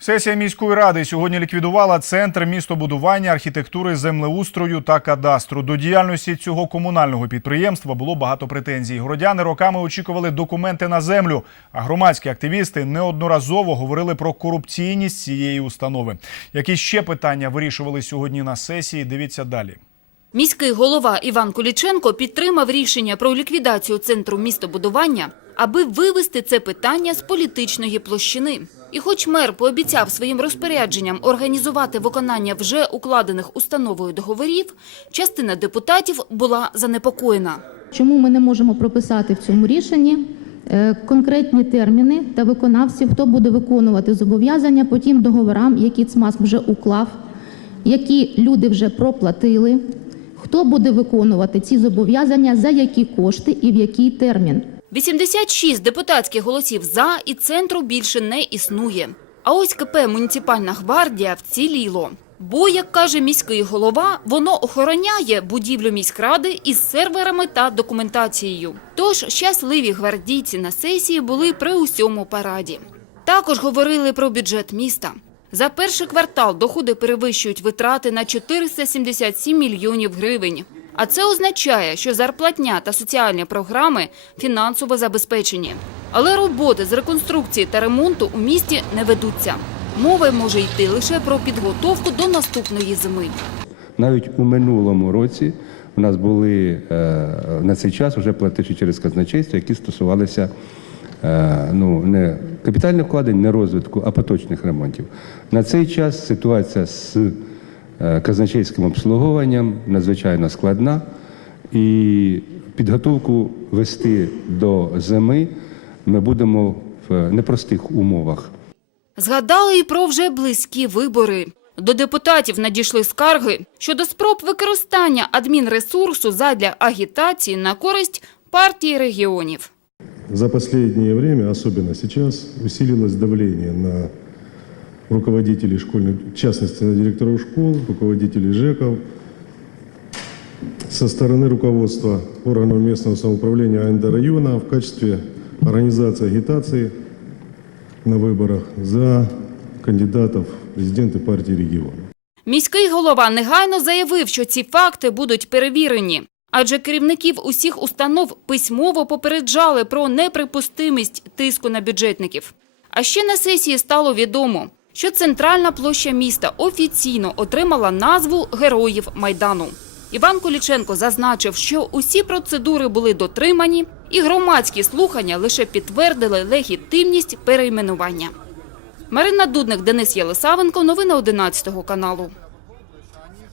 Сесія міської ради сьогодні ліквідувала центр містобудування, архітектури, землеустрою та кадастру. До діяльності цього комунального підприємства було багато претензій. Городяни роками очікували документи на землю, а громадські активісти неодноразово говорили про корупційність цієї установи. Які ще питання вирішували сьогодні на сесії? Дивіться далі. Міський голова Іван Куліченко підтримав рішення про ліквідацію центру містобудування, аби вивести це питання з політичної площини. І хоч мер пообіцяв своїм розпорядженням організувати виконання вже укладених установою договорів, частина депутатів була занепокоєна. Чому ми не можемо прописати в цьому рішенні е, конкретні терміни та виконавців, хто буде виконувати зобов'язання по тим договорам, які ЦМАС вже уклав, які люди вже проплатили, хто буде виконувати ці зобов'язання, за які кошти і в який термін. 86 депутатських голосів «за» і центру більше не існує. А ось КП «Муніципальна гвардія» вціліло. Бо, як каже міський голова, воно охороняє будівлю міськради із серверами та документацією. Тож щасливі гвардійці на сесії були при усьому параді. Також говорили про бюджет міста. За перший квартал доходи перевищують витрати на 477 мільйонів гривень. А це означає, що зарплатня та соціальні програми фінансово забезпечені. Але роботи з реконструкції та ремонту у місті не ведуться. Мова може йти лише про підготовку до наступної зими. Навіть у минулому році у нас були е, на цей час вже платежі через казначейство, які стосувалися е, ну, не капітальних вкладень, не розвитку, а поточних ремонтів. На цей час ситуація з казначейським обслуговуванням надзвичайно складна, і підготовку вести до зими ми будемо в непростих умовах. Згадали і про вже близькі вибори. До депутатів надійшли скарги щодо спроб використання адмінресурсу задля агітації на користь партії регіонів. За последнее время, особенно сейчас, усилилось давление на руководителей школьных, в частности, на директоров школ, руководителей ЖЭКов, со стороны руководства органов местного самоуправления АНД района в качестве организации агитации на выборах за кандидатов в президенты партии региона. Міський голова негайно заявив, що ці факти будуть перевірені. Адже керівників усіх установ письмово попереджали про неприпустимість тиску на бюджетників. А ще на сесії стало відомо, що центральна площа міста офіційно отримала назву Героїв Майдану. Іван Куліченко зазначив, що усі процедури були дотримані, і громадські слухання лише підтвердили легітимність перейменування. Марина Дудник, Денис Єлисавенко. Новини 11 каналу.